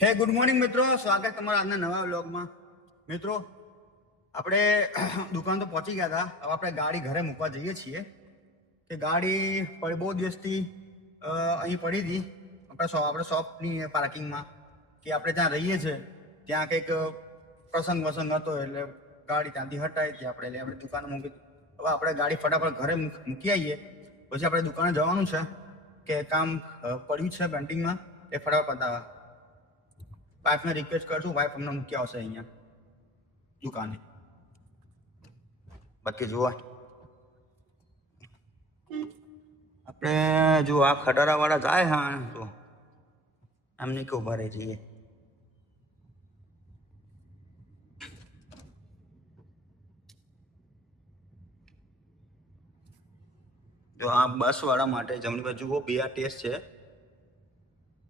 હે good morning મિત્રો, સ્વાગત તમારા આજના નવા વ્લોગમાં. મિત્રો આપણે દુકાન તો પહોંચી ગયા હતા. હવે આપણે ગાડી ઘરે મૂકવા જઈએ છીએ. કે ગાડી બહુ દિવસથી અહીં પડી હતી આપણે શોપની પાર્કિંગમાં. કે આપણે ત્યાં રહીએ છીએ ત્યાં કંઈક પ્રસંગ હતો એટલે ગાડી ત્યાંથી હટાવી હતી આપણે, એટલે આપણે દુકાન મૂકી. હવે આપણે ગાડી ફટાફટ ઘરે મૂકી આવીએ, પછી આપણે દુકાને જવાનું છે કે કામ પડ્યું છે પેન્ટિંગમાં એ ફટાફટ પતાવવા. વાઈફને રિક્વેસ્ટ કરશું, વાઈફ અમને મૂકી આવશે અહીંયા દુકાને. બાકી જુઓ આપણે જો આ ખટારા વાળા જાય હા તો એમને કે ઉભા રહી જઈએ. જો આ બસ વાળા માટે જમણી બાજુ જુઓ BRTS છે.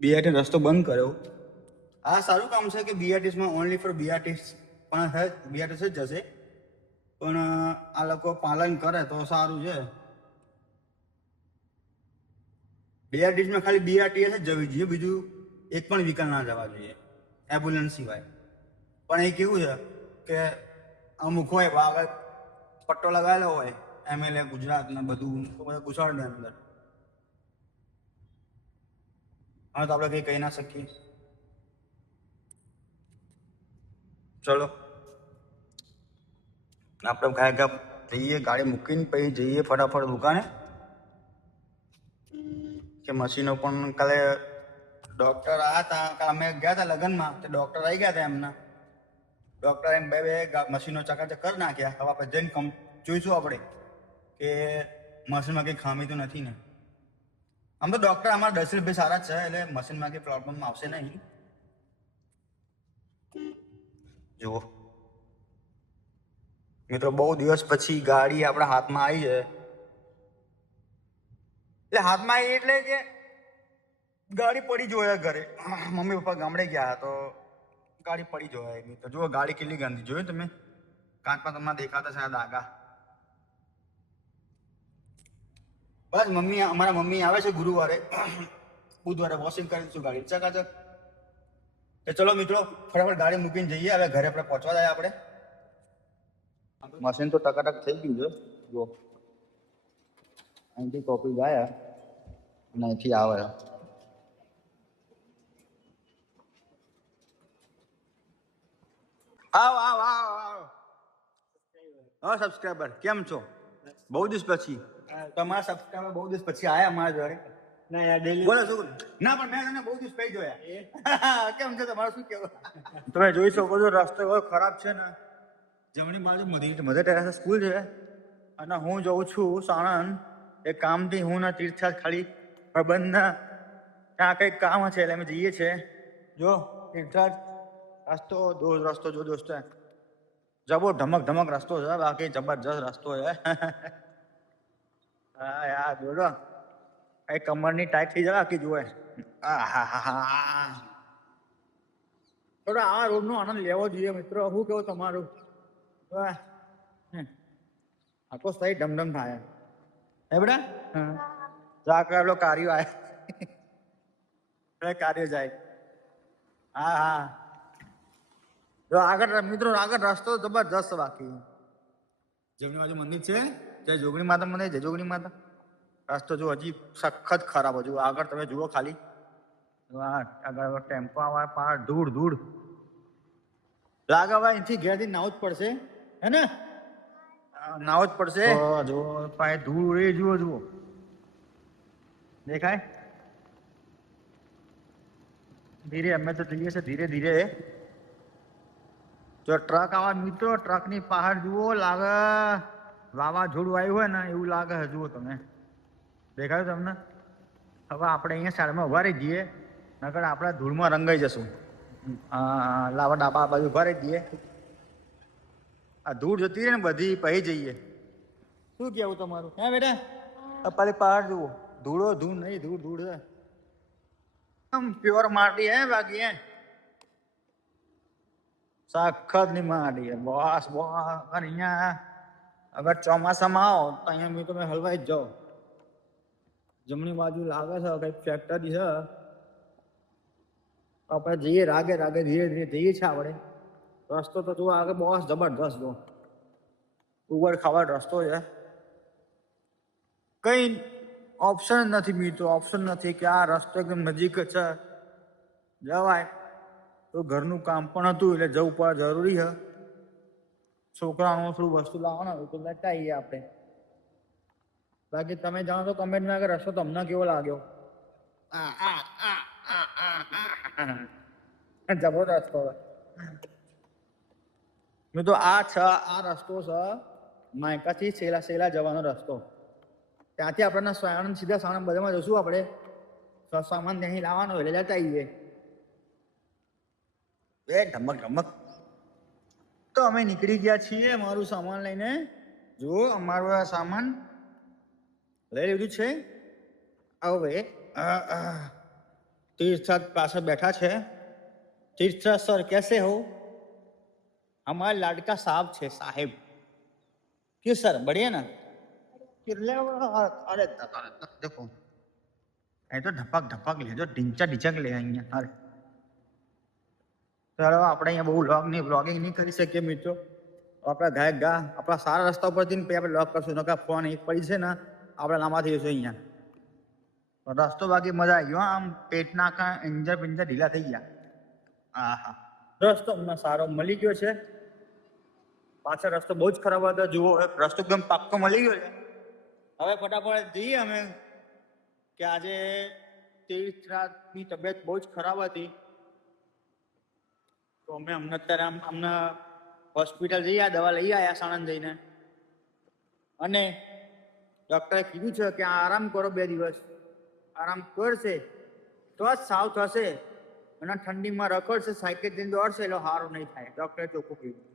BRTS રસ્તો બંધ કર્યો. આ સારું કામ છે કે BRTSમાં ઓનલી ફોર BRTS પણ BRTS જ જશે, પણ આ લોકો પાલન કરે તો સારું છે. BRTSમાં ખાલી BRTS જ જવી જોઈએ, બીજું એક પણ વ્હીકલ ના જવા જોઈએ એમ્બ્યુલન્સ સિવાય. પણ એ કેવું છે કે અમુક હોય આગળ પટ્ટો લગાવેલો હોય MLA ગુજરાતને બધું ઘુસાડને અંદર. હા તો આપણે કંઈ કહી ના શકીએ. ચલો આપણે કાંઈ જઈએ, ગાડી મૂકીને પછી જઈએ ફટાફટ દુકાને. કે મશીનો પણ કાલે ડૉક્ટર આવ્યા હતા, કાલે અમે ગયા હતા લગ્નમાં તો ડૉક્ટર આવી ગયા હતા એમના. ડૉક્ટર એમ બે મશીનો ચકાચક કરી નાખ્યા. હવે આપણે જઈને જોઈશું આપણે કે મશીનમાં કંઈ ખામી તો નથી ને. આમ તો ડૉક્ટર અમારા દશરથભાઈ સારા જ છે, એટલે મશીનમાં કંઈ પ્રોબ્લેમ આવશે નહીં. જુઓ મિત્રો, બહુ દિવસ પછી ગાડી આપણા હાથમાં આવી છે. એટલે હાથમાં આવી એટલે કે ગાડી પડી જોયા ઘરે. મમ્મી પપ્પા ગામડે ગયા તો ગાડી પડી જોયા. તો જુઓ ગાડી કેટલી ગંદી, જોયું તમે? કાચમાં તમને દેખાતા છે આ દાગા. બસ અમારા મમ્મી આવે છે ગુરુવારે, બુધવારે વોશિંગ કરી દઈશું ગાડી ચકાચક. તો ચલો મિત્રો ફટાફટ ગાડી મૂકીને જઈએ. હવે ઘરે આપણે પહોંચવા જાય. આપણે મશીન તો ટકાટક થઈ ગયું છે. જો અહીંથી કોપી ગયા અને અહીંથી આવે. આવ આવ આવ આવ. હા સબસ્ક્રાઈબર કેમ છો? બહુ દિવસ પછી તમારા સબસ્ક્રાઈબર બહુ દિવસ પછી આયા અમારા જોડે. ના યાર ડેલી બોલો શું? ના પણ મેં તને બહુ દિવસ પછી જોયા. કેમ છે તમારું, શું કેવું? તમે જોઈ શકો છો રસ્તો એવો ખરાબ છે ને. જમણી બાજુ મધર ટેરેસા સ્કૂલ છે અને હું જઉં છું સાણંદ. એ કામથી હું ના તીર્થા ખાલી પ્રબંધના ત્યાં કંઈક કામ છે એટલે અમે જઈએ છીએ. જો તીર્થા રસ્તો જો દોસ્તો જબો ઢમક રસ્તો છે, બાકી જબરજસ્ત રસ્તો છે. હા યાર જોડો એ કમરની ટાઈટ થઈ જાય બાકી જોવે. થોડો આ રોડ નો આનંદ લેવો જોઈએ મિત્રો. શું કેવું તમારું? આખો સહી ઢમઢમ થાય હે બેટા. પેલો કાર્યો આવે, કાર્ય જાય. હા હા જો આગળ મિત્રો, આગળ રસ્તો જબરજસ્ત. બાકી જમણી બાજુ મંદિર છે, જય જોગણી માતા મંદિર, જય જોગણી માતા. રસ્તો જો હજી સખત ખરાબ. હજુ આગળ તમે જુઓ ખાલી આગળ ટેમ્પો આવે, ધૂળ લાગે. ભાઈ અહીંથી ઘેરથી નાવું જ પડશે હે ને? નાવું જ પડશે. જો પાસે ધૂળ એ જુઓ દેખાય. ધીરે અમે તો જઈએ છીએ ધીરે ધીરે. જો ટ્રક આવા મિત્રો, ટ્રક ની પહાડ જુઓ, લાગે વાવાઝોડું આવ્યું હોય ને એવું લાગે. જુઓ તમે, દેખાયું તમને? હવે આપણે અહીંયા સાઈડમાં ઉભા રહી જઈએ, નકર આપણે ધૂળમાં રંગાઈ જશું. લાવા ડાબા બાજુ ઉભા રહી જઈએ. આ ધૂળ જતી રહે ને બધી, પછી જઈએ. શું કેવું તમારું? હે બેટા પાલી પહાડ જુઓ, ધૂળ નહીં, ધૂળ છે. આમ પ્યોર માટી હે બાકી હે સખત ની માટી હે બોસ. અહીંયા અગર ચોમાસામાં આવો તો અહીંયા તમે હલવાઈ જ જાઓ. જમણી બાજુ લાગે છે કઈ ફેક્ટરી છે, આપણે જઈએ રાગે રાગે ધીરે ધીરે જઈએ છીએ આપણે. રસ્તો તો જુઓ આગળ બહુ જબરદસ્ત જો ઉગડ ખાવાનો રસ્તો છે. કઈ ઓપ્શન નથી મિત્રો, ઓપ્શન નથી કે આ રસ્તો એકદમ નજીક છે જવાય. તો ઘરનું કામ પણ હતું એટલે જવું પડે જરૂરી છે. છોકરાનું થોડું વસ્તુ લાવવાનું હોય તો લેતા આવીએ આપણે. બાકી તમે જાણો તો કમેન્ટમાં કે રસ્તો તમને કેવો લાગ્યો. જબરદસ્ત રસ્તો મિત્રો. આ રસ્તો છે માયકાથી સેલા જવાનો રસ્તો. ત્યાંથી આપણને સીધા સાણંદ બજારમાં જશું આપણે. સામાન ત્યાંથી લાવવાનો એટલે લેતા આવીએ. ઢમક ઢમક તો અમે નીકળી ગયા છીએ મારું સામાન લઈને. જુઓ અમારું આ સામાન લઈ લીધું છે. હવે तीर्थ पास बैठा है. तीर्थ सर कैसे हो? हमारे लाडका साहब छे साहेब. क्यों सर बढ़िया ना? अरे देखो ये तो ढपक ढपक ले जो ढींचा ढींचक ले अरे चलो આપણે અહીંયા બહુ વ્લોગિંગ નહીં કરી શકીએ મિત્રો. આપણે ગાયક ગા આપણા સારા રસ્તા ઉપરથી આપણે વ્લોગ કરશું. નકા ફોન એક પડી છે ને આપણે લાંબા થઈ જશું અહીંયા. રસ્તો બાકી મજા આવી ગયો. આમ પેટના પિંજર ઢીલા થઈ ગયા. હા રસ્તો અમને સારો મળી ગયો છે. પાછળ રસ્તો બહુ જ ખરાબ હતો. જુઓ રસ્તો એકદમ પાક્કો મળી ગયો છે. હવે ફટાફટ જઈએ અમે કે આજે તીર્થરાજની તબિયત બહુ જ ખરાબ હતી તો અમે અત્યારે અમને હોસ્પિટલ જઈએ દવા લઈ આવ્યા સાણંદ જઈને. અને ડૉક્ટરે કીધું છે કે આરામ કરો 2 દિવસ. આરામ કરશે તો જ સાવ થશે. અને ઠંડીમાં રખડશે સાયકલ લઈને દોડશે એટલે સારું નહીં થાય. ડૉક્ટરે ચોખ્ખું કીધું.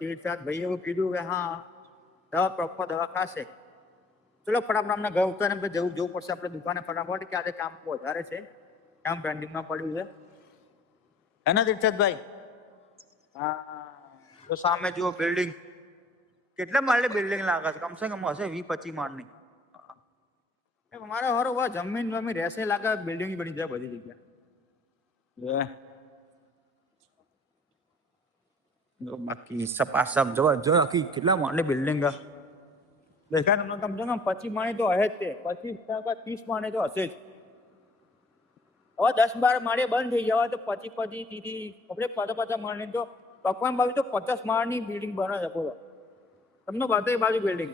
તીર્થરાજ ભાઈએ એવું કીધું કે હા દવા પ્રોપર દવા ખાશે. ચલો ફટાફટ અમને ઘર ઉતારે જવું પડશે આપણે દુકાને ફટાફટ કે આજે કામ વધારે છે. કામ પેન્ડિંગમાં પડ્યું છે હે ને તીર્થરાજભાઈ? હા તો સામે જુઓ બિલ્ડિંગ. કેટલા માળની બિલ્ડિંગ લાગે છે? કમસે કમ હશે 20-25 માળની. મારા હરો જમીન વમીન રહેશે લાગે બિલ્ડિંગ બની જાય બધી જગ્યા. બાકી સપાસપ જવા જો કેટલા માળની બિલ્ડિંગ દેખાય તમને? કમસે કમ 25 માળી તો હશે જ. તે 25-30 માળી તો હશે જ. હવે 10-12 માળે બંધ થઈ જવા તો 25 દીદી આપણે 50 માળની તો પકવાન બાજુ તો 50 માળની બિલ્ડિંગ બને છે. બોલો તમને બતાવી બાજુ બિલ્ડિંગ.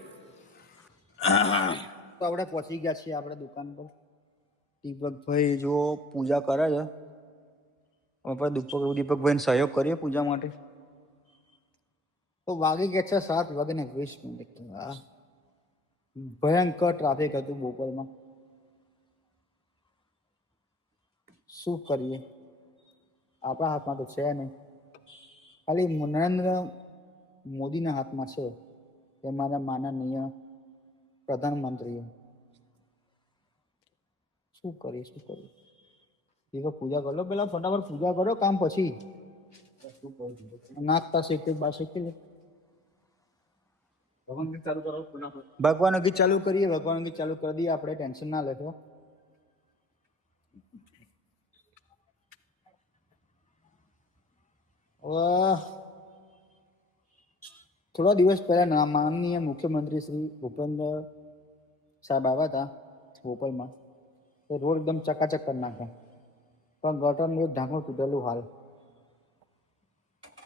તો આપણે પહોંચી ગયા છીએ આપણે દુકાન પર. દીપકભાઈ જો પૂજા કરે છે. આપણે દીપકભાઈને સહયોગ કરીએ પૂજા માટે. તો વાગી ગયા છે 7:20. હા ભયંકર ટ્રાફિક હતું બપોરમાં. શું કરીએ? આપણા હાથમાં તો છે નહીં. ખાલી નરેન્દ્ર મોદીના હાથમાં છે. એ મારા માનનીય પ્રધાનમંત્રીઓ. શું કરીએ? દીપક પૂજા કરો પેલા ફટાફટ પૂજા કરો. કામ પછી નાખતા શીખી બા શીખી લે. ભગવાન ગીત ચાલુ કરો. ભગવાનનું ગીત ચાલુ કરીએ. ભગવાનનું ગીત ચાલુ કરી દઈએ આપણે. ટેન્શન ના લેતો. થોડા દિવસ પહેલા માનનીય મુખ્યમંત્રી શ્રી ભૂપેન્દ્ર સાહેબ આવ્યા હતા ભોપાલમાં. તો રોડ એકદમ ચકાચક કરી નાખ્યા. પણ ગટરનું એક ઢાંકણું તૂટેલું હાલ.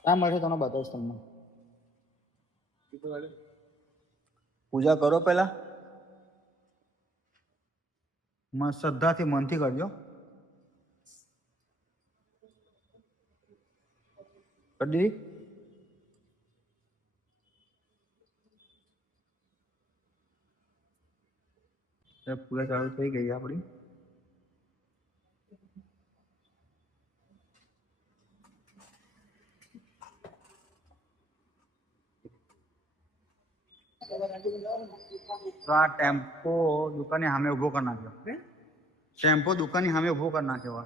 આ માટે તમને બતાવીશ તમને. પૂજા કરો પેલા શ્રદ્ધાથી મનથી કરજો. કરી પૂજા ચાલુ થઈ ગઈ આપણી. તો આ ટેમ્પો દુકાનની સામે ઉભો કરી નાખ્યો. ટેમ્પો દુકાનની સામે ઉભો કરી નાખ્યો.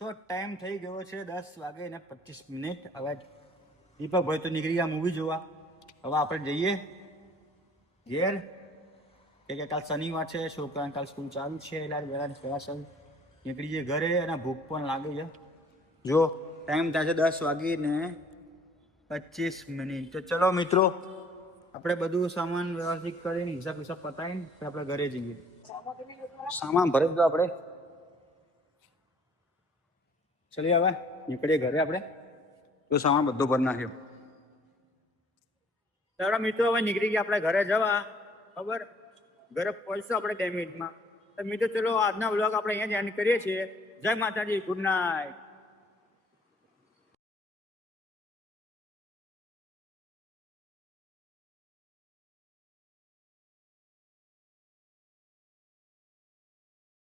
તો ટાઈમ થઈ ગયો છે 10:25. હવે દીપકભાઈ તો નીકળી ગયા મૂવી જોવા. હવે આપણે જઈએ ઘેર. કે કાલ શનિવાર છે, છોકરાને કાલ સ્કૂલ ચાલુ છે એટલે વહેલા નીકળી જઈએ ઘરે અને ભૂખ પણ લાગી છે. જો ટાઈમ થાય છે 10:25 તો ચલો મિત્રો આપણે બધું સામાન વ્યવસ્થિત કરીને હિસાબ પતાવીને આપણે ઘરે જઈએ. સામાન ભરી દો આપણે. ચલીએ હવે નીકળીએ ઘરે આપણે. તો સામાન બધો ભરી નાખ્યો. ચાલો મિત્રો હવે નીકળી ગયા આપણે ઘરે જવા. ખબર ઘરે પહોંચશું આપણે 2 મિનિટમાં. તો મિત્રો ચલો આજના વ્લોગ આપણે અહીંયા જ એન્ડ કરીએ છીએ. જય માતાજી, ગુડ નાઇટ.